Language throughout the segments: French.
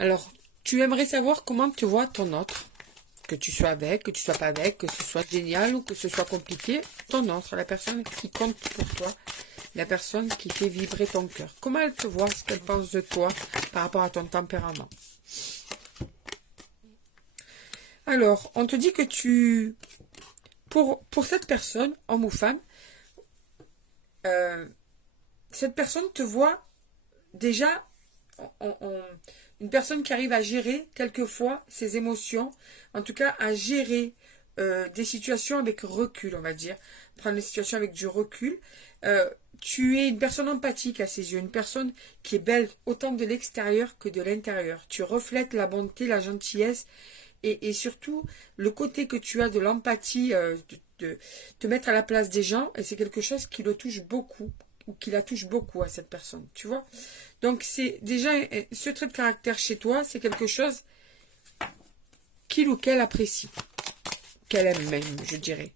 Alors, tu aimerais savoir comment te voit ton autre. Que tu sois avec, que tu sois pas avec, que ce soit génial ou que ce soit compliqué. Ton autre, la personne qui compte pour toi. La personne qui fait vibrer ton cœur. Comment elle te voit, ce qu'elle pense de toi par rapport à ton tempérament. Alors, on te dit que pour cette personne, homme ou femme, cette personne te voit déjà une personne qui arrive à gérer quelquefois ses émotions, en tout cas à gérer des situations avec recul, on va dire, prendre les situations avec du recul. Tu es une personne empathique à ses yeux, une personne qui est belle autant de l'extérieur que de l'intérieur. Tu reflètes la bonté, la gentillesse et surtout le côté que tu as de l'empathie, de te mettre à la place des gens, et c'est quelque chose qui le touche beaucoup, ou qui la touche beaucoup à cette personne, tu vois. Donc c'est déjà ce trait de caractère chez toi, c'est quelque chose qu'il ou qu'elle apprécie, qu'elle aime même, je dirais.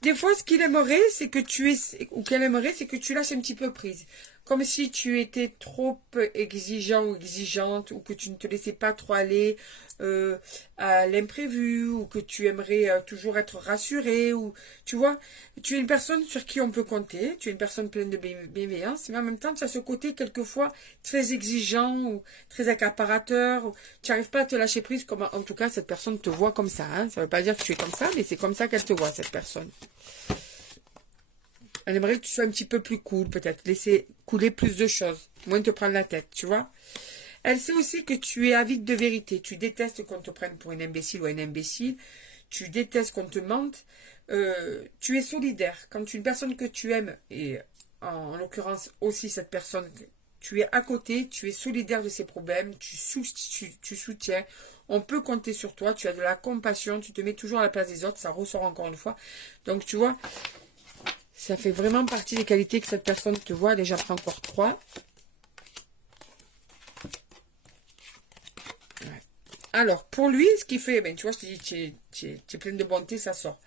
Des fois, ce qu'il aimerait, c'est que tu es, ou qu'elle aimerait, c'est que tu lâches un petit peu prise. Comme si tu étais trop exigeant ou exigeante, ou que tu ne te laissais pas trop aller à l'imprévu, ou que tu aimerais toujours être rassuré, ou tu vois, tu es une personne sur qui on peut compter, tu es une personne pleine de bienveillance, mais en même temps, tu as ce côté quelquefois très exigeant ou très accaparateur, ou tu n'arrives pas à te lâcher prise, comme en tout cas cette personne te voit comme ça. Hein. Ça ne veut pas dire que tu es comme ça, mais c'est comme ça qu'elle te voit, cette personne. Elle aimerait que tu sois un petit peu plus cool, peut-être. Laisser couler plus de choses. Moins te prendre la tête, tu vois. Elle sait aussi que tu es avide de vérité. Tu détestes qu'on te prenne pour une imbécile ou un imbécile. Tu détestes qu'on te mente. Tu es solidaire. Quand tu es une personne que tu aimes, et en l'occurrence aussi cette personne, tu es à côté, tu es solidaire de ses problèmes, tu soutiens. On peut compter sur toi. Tu as de la compassion. Tu te mets toujours à la place des autres. Ça ressort encore une fois. Donc, tu vois, ça fait vraiment partie des qualités que cette personne te voit. Déjà, prends encore 3. Ouais. Alors, pour lui, ce qu'il fait, ben, tu vois, je te dis, tu es pleine de bonté, ça sort.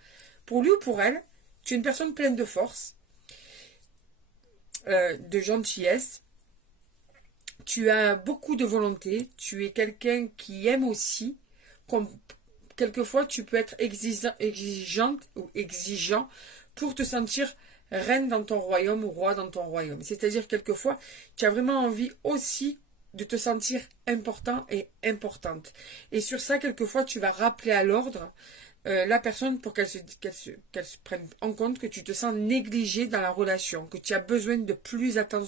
Pour lui ou pour elle, tu es une personne pleine de force, de gentillesse. Tu as beaucoup de volonté. Tu es quelqu'un qui aime aussi. Comme, quelquefois, tu peux être exigeante ou exigeant pour te sentir reine dans ton royaume ou roi dans ton royaume. C'est-à-dire, quelquefois, tu as vraiment envie aussi de te sentir important et importante. Et sur ça, quelquefois, tu vas rappeler à l'ordre la personne pour qu'elle se prenne en compte que tu te sens négligée dans la relation, que tu as besoin de plus attention.